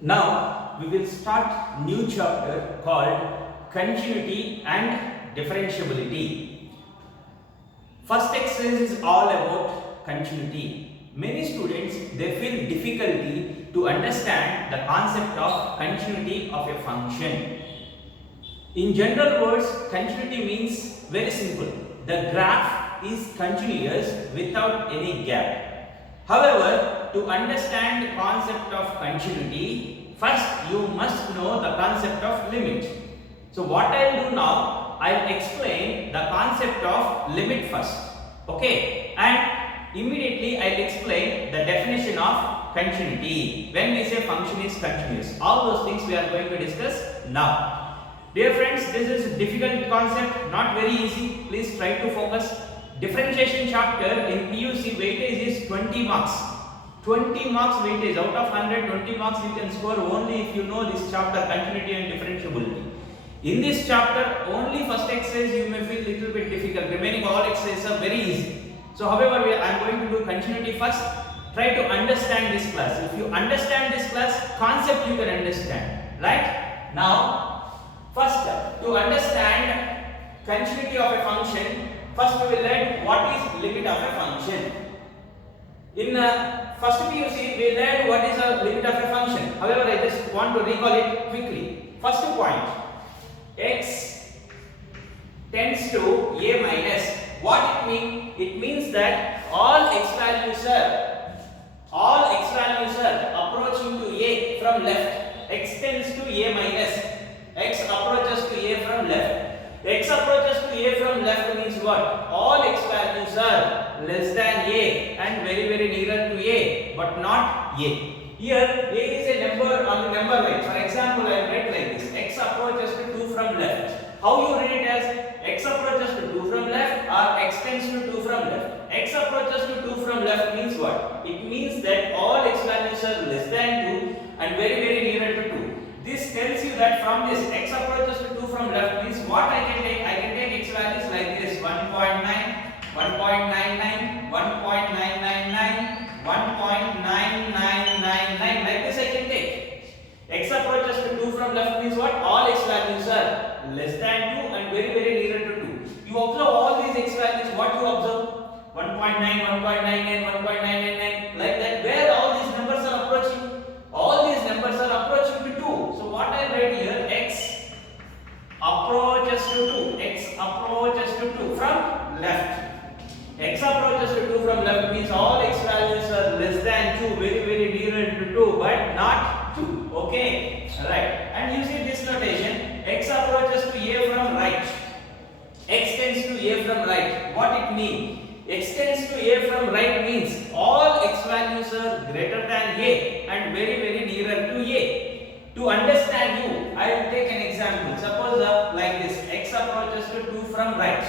Now we will start new chapter called continuity and differentiability. First exercise is all about continuity. Many students they feel difficulty to understand the concept of continuity of a function. In general words, continuity means very simple. The graph is continuous without any gap. However, to understand the concept of continuity, first you must know the concept of limit. So what I will do now, I will explain the concept of limit first. Okay, and immediately I will explain the definition of continuity. When we say function is continuous, all those things we are going to discuss now. Dear friends, this is a difficult concept, not very easy. Please try to focus. Differentiation chapter in PUC weightage is 20 marks. 20 marks weightage. Out of 100, 20 marks you can score only if you know this chapter, continuity and differentiability. In this chapter, only first exercise you may feel little bit difficult. Remaining all exercises are very easy. So however, I am going to do continuity first. Try to understand this class. If you understand this class, concept you can understand. Right? Now, first to understand continuity of a function, first we will learn what is limit of a function. In first PUC we learned what is a limit of a function. However, I just want to recall it quickly. First point, x tends to a minus. What it means? It means that all x values are approaching to a from left. X tends to a minus. X approaches to a from left. X approaches to a from left means what? All x values are less than a and very nearer to a, but not a. Here a is a number on the number line. For example, I will write like this: x approaches to 2 from left. How you read it as x approaches to 2 from left or x tends to 2 from left? X approaches to 2 from left means what? It means that all x values are less than 2 and very nearer to 2. This tells you that from this x approaches to 2 from left means what I can take? I can take x values like this: 1.9, 1.99, 1.999, 1.9999. Like this I can take. X approaches to 2 from left means what? All x values are less than 2 and very nearer to 2. You observe all these x values. What you observe? 1.9, 1.99, 1.999. Like that. Where all these numbers are approaching? All these numbers are approaching to 2. So what I write here, x approaches to 2. X approaches to 2 from left. X approaches to 2 from left means all x values are less than 2, very nearer to 2, but not 2. Okay, right. And you see this notation: x approaches to a from right. X tends to a from right. What it means? X tends to a from right means all x values are greater than a and very nearer to a. To understand you, I will take an example. Suppose like this: x approaches to 2 from right.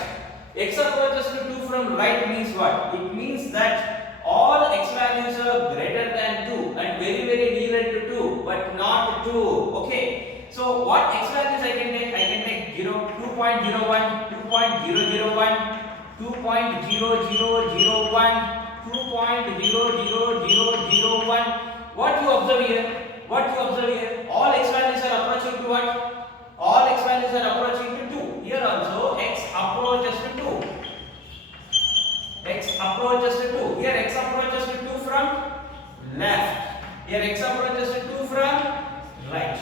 X approaches to 2 from right means what? It means that all x values are greater than 2 and very nearer to 2, but not 2. Okay. So what x values I can take? I can take 2.01, 2.001. 2.0001, 2.00001. What you observe here? All x values are approaching to what? All x values are approaching to 2. Here also x approaches to 2. X approaches to 2. Here x approaches to 2 from left. Here x approaches to 2 from right.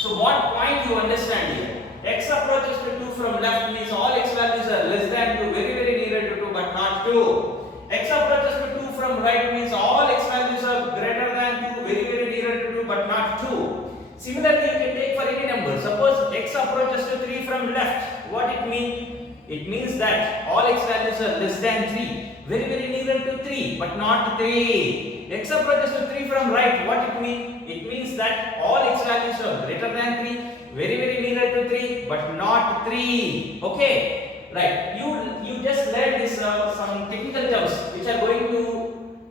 So what point you understand here? X approaches to 2 from left means all x values are less than 2, very nearer to 2, but not 2. X approaches to 2 from right means all x values are greater than 2, very nearer to 2, but not 2. Similarly, you can take for any number. Suppose x approaches to 3 from left. What it means? It means that all x values are less than 3, very nearer to 3, but not 3. X approaches to 3 from right. What it means? It means that all x values are greater than 3, very nearer to 3, but not 3. Okay, right. You just learned this some technical terms which are going to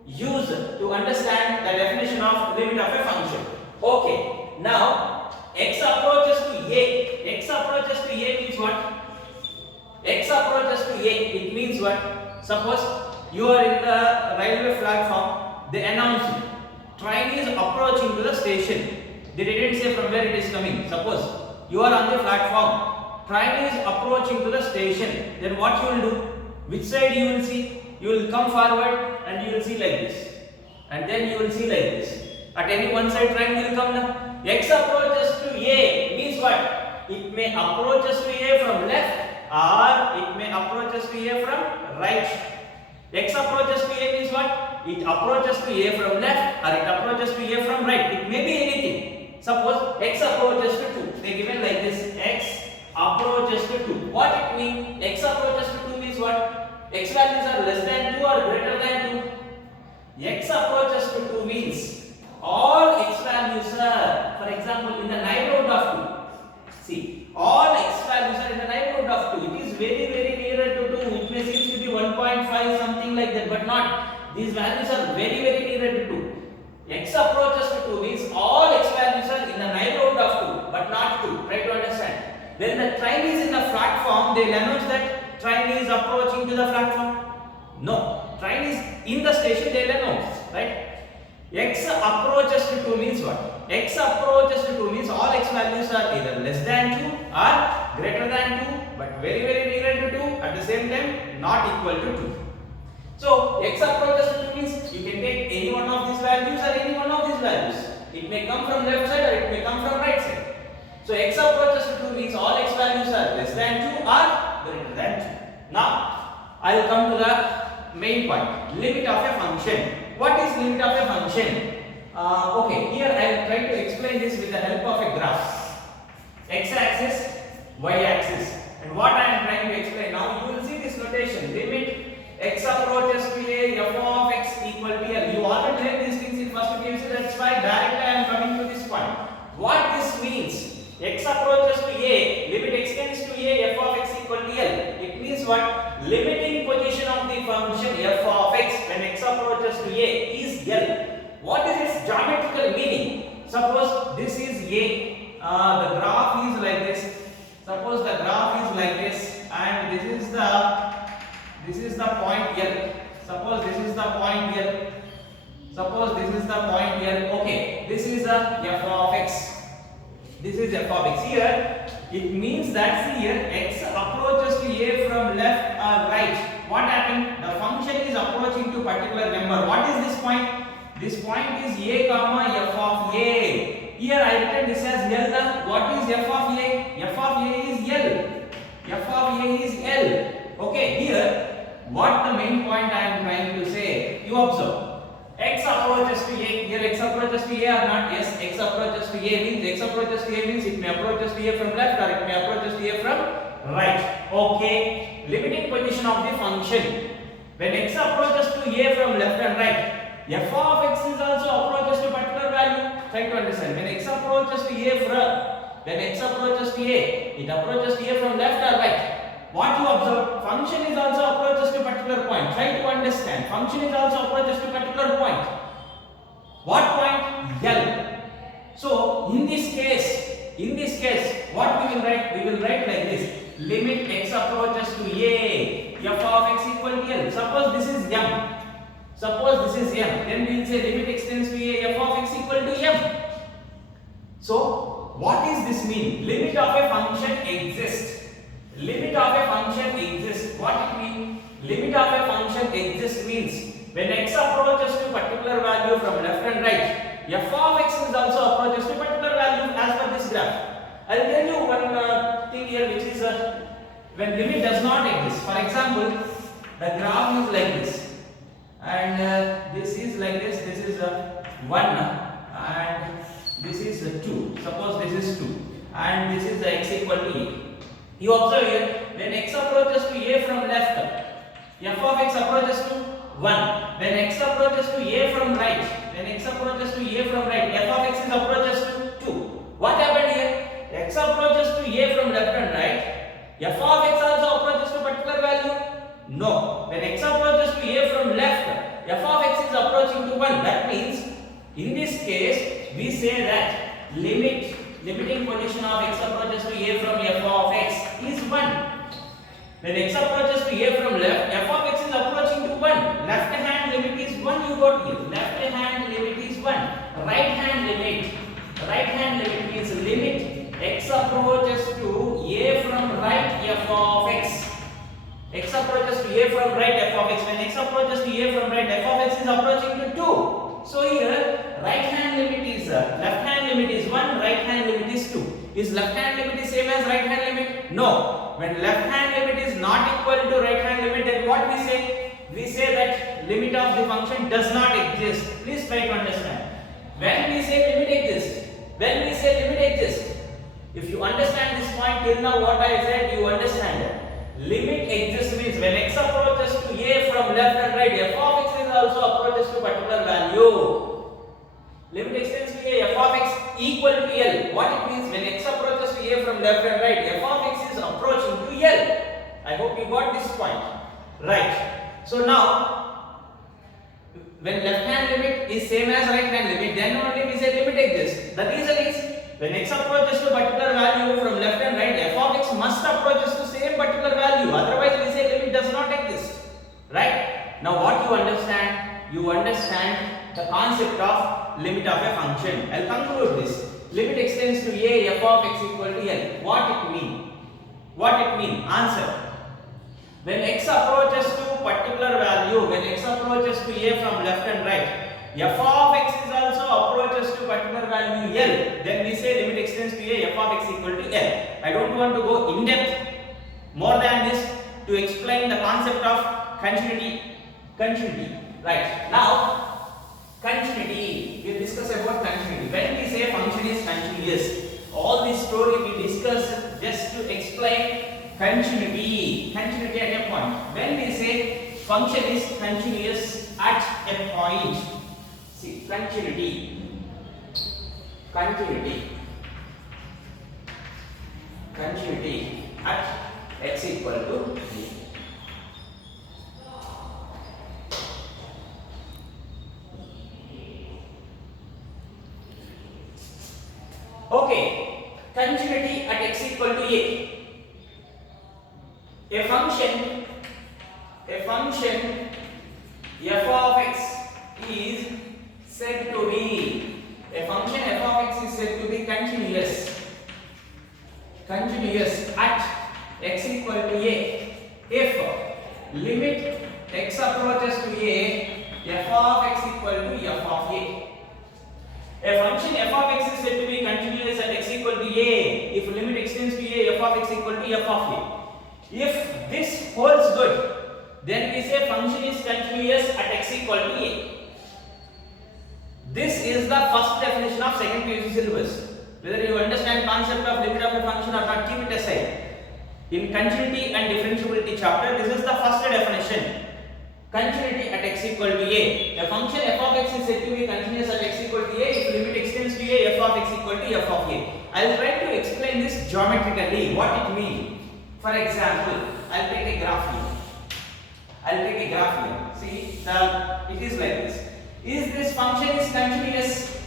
use to understand the definition of limit of a function. Okay. Now x approaches to a. X approaches to a means what? X approaches to a. It means what? Suppose you are in the railway platform. They announce train is approaching to the station. They didn't say from where it is coming. Suppose you are on the platform, train is approaching to the station. Then what you will do? Which side you will see? You will come forward and you will see like this, and then you will see like this. At any one side train will come now. X approaches to A means what? It may approaches to A from left, or it may approaches to A from right. X approaches to A means what? It approaches to A from left, or it approaches to A from right. It may be anything. Suppose X approaches to 2. They given like this. X approaches to 2. What it means? X approaches to 2 means what? X values are less than 2 or greater than 2. X approaches to 2 means all x values are, for example, in the neighborhood of 2. See, all x values are in the neighborhood of 2. It is very, very nearer to 2. It may seem to be 1.5, something like that, but not. These values are very, very nearer to 2. X approaches to 2 means all x values are in the neighborhood of 2, but not 2. Try to understand. When the train is in the platform, they will announce that train is approaching to the platform. No, train is in the station, they will announce, right? X approaches to 2 means what? X approaches to 2 means all x values are either less than 2 or greater than 2, but very, very near to 2, at the same time not equal to 2. So x approaches to 2 means you can take any one of these values or any one of these values. It may come from left side or it may come from right side. So x approaches to 2 means all x values are less than 2 or greater than 2. Now I will come to the main point, limit of a function. What is limit of a function? Okay, here I will try to explain this with the help of a graph. X-axis, y-axis. And what I am trying to explain now, you will see this notation. Limit x approaches to a f of x equal to L. You already learned these things in first year, that's why directly I am coming to this point. What this means? X approaches to a, limit x tends to a, f of x equal to L. It means what? Limiting position of the function f of x when x approaches to a is L. What is its geometrical meaning? Suppose this is a, the graph is like this. Suppose the graph is like this, and this is the point L. Suppose this is the point L. Suppose this is the point L. Okay, this is a f of x. This is f of x. Here it means that here x approaches to a from left or right. What happened? The function is approaching to particular number. What is this point? This point is a comma f of a. Here I written this as L. What is f of a? F of a is L. F of a is L. Okay, here what the main point I am trying to say? You observe. X approaches to a. Here x approaches to a or not? Yes, x approaches to a means x approaches to a means it may approaches to a from left or it may approaches to a from right. Okay, limiting position of the function. When x approaches to a from left and right, f of x is also approaches to particular value. Try to understand. When x approaches to a it approaches to a from left or right. What you observe? Function is also approaches to particular point. Try to understand. Function is also approaches to particular point. What point? L. So in this case, what we will write? We will write like this. Limit x approaches to a, f of x equal to L. Suppose this is m. Then we will say limit x tends to a, f of x equal to m. So what is this mean? Limit of a function exists. Limit of a function exists. What it means? Limit of a function exists means when x approaches to particular value from left and right, f of x is also approaches to particular value as per this graph. I will tell you one thing here, which is when limit does not exist. For example, the graph is like this, and this is like this. This is 1, and this is 2. Suppose this is 2, and this is the x equal to a. You observe here, when x approaches to a from left, f of x approaches to 1. When x approaches to a from right, f of x is approaches to 2. What happened here? X approaches to a from left and right, f of x also approaches to particular value? No. When x approaches to a from left, f of x is approaching to 1. That means, in this case, we say that limiting position of x approaches to a from f of x is 1. When x approaches to a from left, f of x is approaching to 1. Left hand limit is 1, you got here. Left hand limit is 1. Right hand limit approaches to a from right, f of x is approaching to 2. So here right hand limit is left hand limit is 1, right hand limit is 2. Is left hand limit is same as right hand limit? No. When left hand limit is not equal to right hand limit, then what we say? We say that limit of the function does not exist. Please try to understand. When we say limit exists, if you understand this point till now, what I said, you understand. Limit exists means when x approaches to a from left and right, f of x is also approaches to particular value. Limit extends to a, f of x equal to L. What it means, when x approaches to a from left and right, f of x is approaching to L. I hope you got this point. Right. So now, when left hand limit is same as right hand limit, then only we say limit exists. The reason is, when x approaches to particular value from left and right, f of x must approaches to same particular value. Otherwise, we say limit does not exist. Right? Now, what you understand? You understand the concept of limit of a function. I'll conclude this. Limit extends to a, f of x equal to L. What it mean? What it mean? Answer. When x approaches to particular value, when x approaches to a from left and right, f of x is also approaches to particular value L, then we say limit extends to a, f of x equal to L. I don't want to go in depth more than this to explain the concept of continuity. Right. Now, continuity. We'll discuss about continuity. When we say function is continuous, all this story we discuss just to explain continuity at a point. When we say function is continuous at a point, see, continuity at x equal to b. Okay, continuity at x equal to a. A function f of x is said to be continuous at x equal to a if limit x approaches to a, f of x equal to f of a. A function f of x is said to be continuous at x equal to a if limit extends to a, f of x equal to f of a. If this holds good, then we say function is continuous at x equal to a. This is the first definition of second PUC syllabus. Whether you understand concept of limit of a function or not, keep it aside. In continuity and differentiability chapter, this is the first definition. Continuity at x equal to a. A function f of x is said to be continuous at x equal to a if limit extends to a, f of x equal to f of a. I will try to explain this geometrically, what it means. For example, I'll take a graph here. See, it is like this. Is this function is continuous?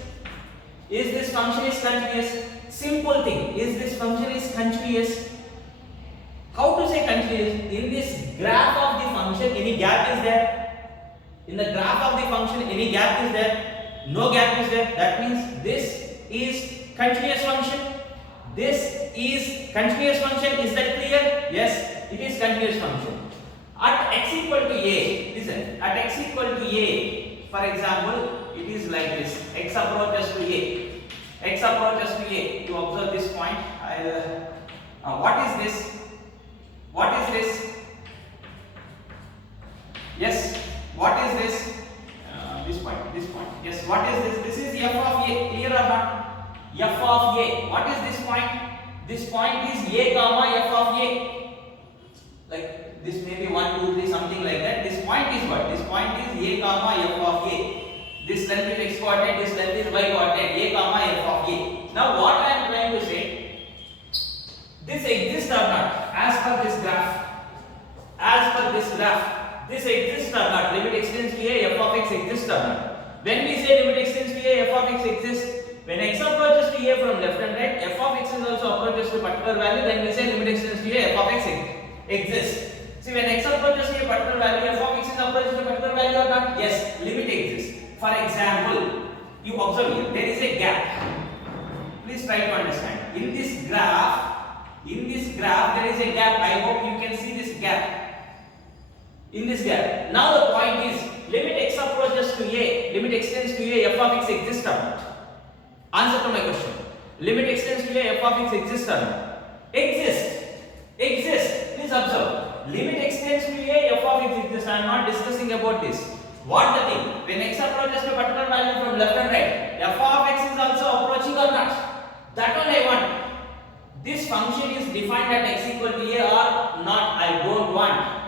Simple thing. Is this function is continuous? How to say continuous? In this graph of the function, any gap is there? In the graph of the function, any gap is there? No gap is there. That means this is continuous function. This is continuous function. Is that clear? Yes, it is continuous function. At x equal to a, listen, at x equal to a, for example, it is like this. X approaches to a. You observe this point. What is this? Yes, what is this? This point. Yes, what is this? This is f of a. Clear or not? F of a. What is this point? This point is a comma f of a. Like this may be 1, 2, 3, something like that. This point is what? This point is a comma f of a. This length is x coordinate, this length is y coordinate, a comma f of a. Now what I am trying to say, this exists or not as per this graph. This exists or not. Limit extends to a, f of x exists or not. When we say limit extends to a, f of x exists, when x approaches to a from left and right, f of x is also approaches to particular value, then we say limit extends to a, f of x exists. See, when x approaches to a particular value, f of x is approaches to a particular value or not? Yes, limit exists. For example, you observe here, there is a gap. Please try to understand. In this graph, there is a gap. I hope you can see this gap. In in this gap. Now the point is, limit x approaches to a, limit extends to a, f of x exists or not? Answer to my question. Limit extends to a, f of x exists or not? Exist. Exist. Please observe. Limit extends to a, f of x exists. I am not discussing about this. What the thing? When x approaches to a particular value from left and right, f of x is also approaching or not? That one I want. This function is defined at x equal to a or not? I don't want.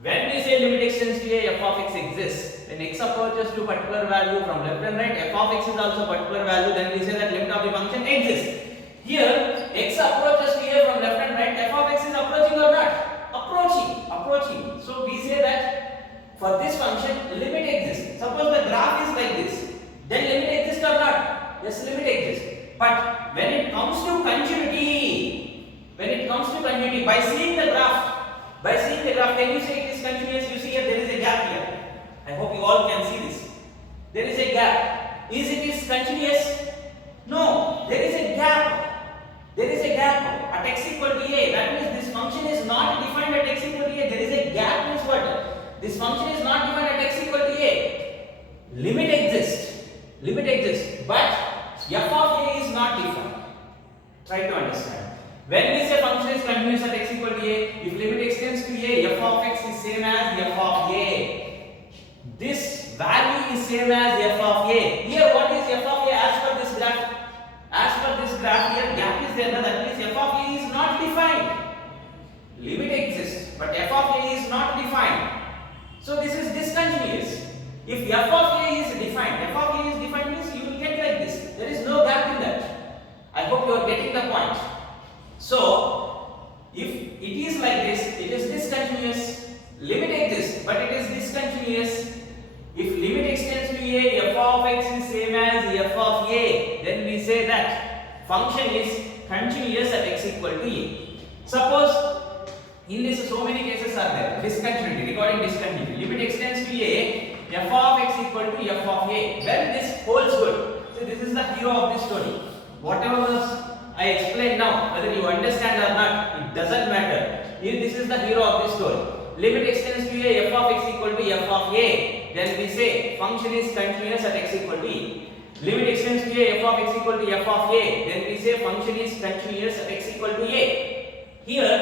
When we say limit extends to a, f of x exists. When x approaches to a particular value from left and right, f of x is also a particular value, then we say that limit of the function exists. Here, x approaches to a from left and right, f of x is approaching or not? Approaching. So we say that for this function, limit exists. Suppose the graph is like this, then limit exists or not? Yes, limit exists. But when it comes to continuity, by seeing the graph, can you say it is continuous? You see here there is a gap here. I hope you all can see this. There is a gap. Is it continuous? No, there is a gap. At x equal to a. That means this function is not defined at x equal to a. There is a gap means what? This function is not defined at x equal to a. Limit exists. But f of a is not defined. Try to understand. When we say function is continuous at x equal to a, if limit extends to a, f of x is same as f of a. This value is same as f of a. Here what is f of a as per this graph? Here gap is there, that means f of a is not defined. Limit exists, but f of a is not defined. So this is discontinuous. If f of a is defined means you will get like this. There is no gap in that. I hope you are getting the point. So if it is like this, it is discontinuous. Limit exists, but it is discontinuous. If limit extends to a, f of x is same as f of a, then we say that function is continuous at x equal to a. Suppose in this so many cases are there. Discontinuity, regarding discontinuity. Limit extends to a, f of x equal to f of a. When this holds good. So this is the hero of this story. Whatever I explained now, whether you understand or not, it doesn't matter. Here this is the hero of this story. Limit extends to a, f of x equal to f of a. Then we say function is continuous at x equal to a. Limit extends to a, f of x equal to f of a. Then we say function is continuous at x equal to a. Here,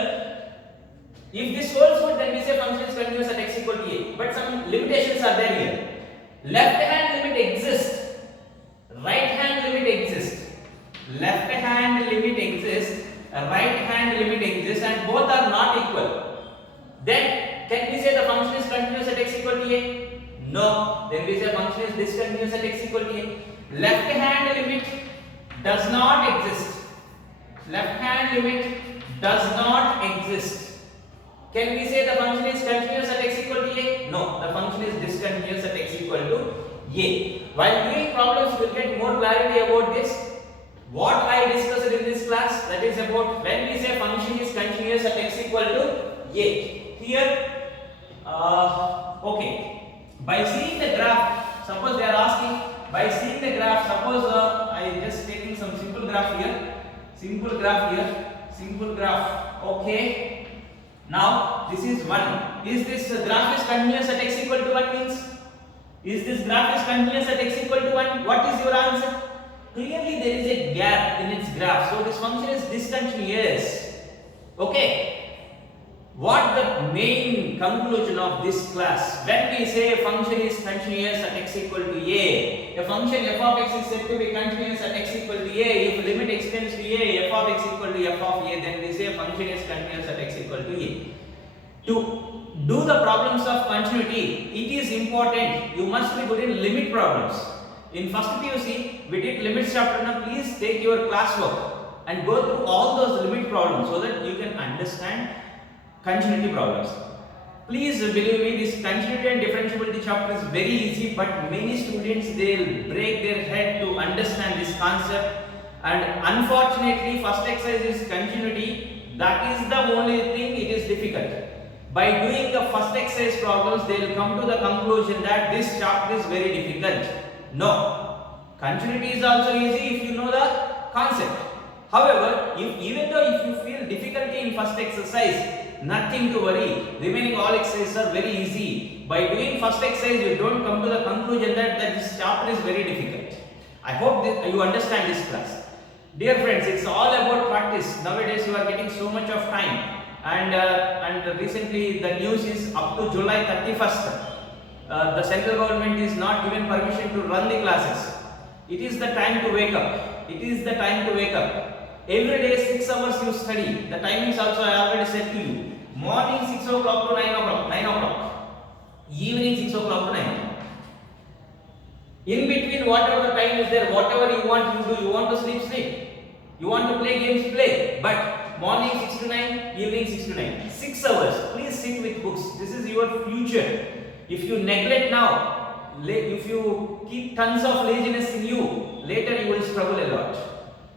if this holds good, then we say function is continuous at x equal to a. But some limitations are there here. Left hand limit exists. Right hand limit exists. Left hand limit exists. Right hand limit exists, and both are not equal. Then can we say the function is continuous at x equal to a? No. Then we say function is discontinuous at x equal to a. Left hand limit does not exist. Left hand limit does not exist. Can we say the function is continuous at x equal to a? No. The function is discontinuous at x equal to a. While doing problems, you will get more clarity about this. What I discussed in this class, that is about when we say function is continuous at x equal to a. Here, okay, by seeing the graph, suppose they are asking, by seeing the graph, suppose I just taking some simple graph here, okay. Now this is 1. Is this graph is continuous at x equal to 1 means? Is this graph is continuous at x equal to 1? What is your answer? Clearly there is a gap in its graph, so this function is discontinuous. Okay. What the main conclusion of this class? When we say a function is continuous at x equal to a function f of x is said to be continuous at x equal to a. If limit extends to a, f of x equal to f of a, then we say a function is continuous at x equal to a. To do the problems of continuity, it is important you must be good in limit problems. In first PUC, we did limits chapter. Now please take your classwork and go through all those limit problems so that you can understand continuity problems. Please believe me, this continuity and differentiability chapter is very easy, but many students they'll break their head to understand this concept, and unfortunately first exercise is continuity. That is the only thing it is difficult. By doing the first exercise problems, they will come to the conclusion that this chapter is very difficult. No, continuity is also easy if you know the concept. However, even though if you feel difficulty in first exercise, nothing to worry. Remaining all exercises are very easy. By doing first exercise, you don't come to the conclusion that this chapter is very difficult. I hope that you understand this class. Dear friends, it's all about practice. Nowadays, you are getting so much of time. And recently, the news is up to July 31st. The central government is not given permission to run the classes. It is the time to wake up. It is the time to wake up. Every day 6 hours you study. The timings also I already said to you. Morning 6 o'clock to 9 o'clock. 9 o'clock. Evening 6 o'clock to 9 o'clock. In between, whatever the time is there, whatever you want, you do. You want to sleep, sleep. You want to play games, play. But morning 6 to 9, evening 6 to 9. 6 hours. Please sit with books. This is your future. If you neglect now, if you keep tons of laziness in you, later you will struggle a lot.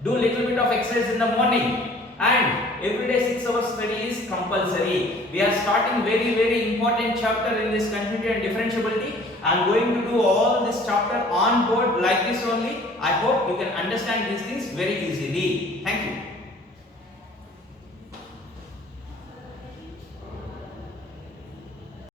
Do little bit of exercise in the morning. And every day 6 hours study is compulsory. We are starting very important chapter in this continuity and differentiability. I am going to do all this chapter on board like this only. I hope you can understand these things very easily. Thank you.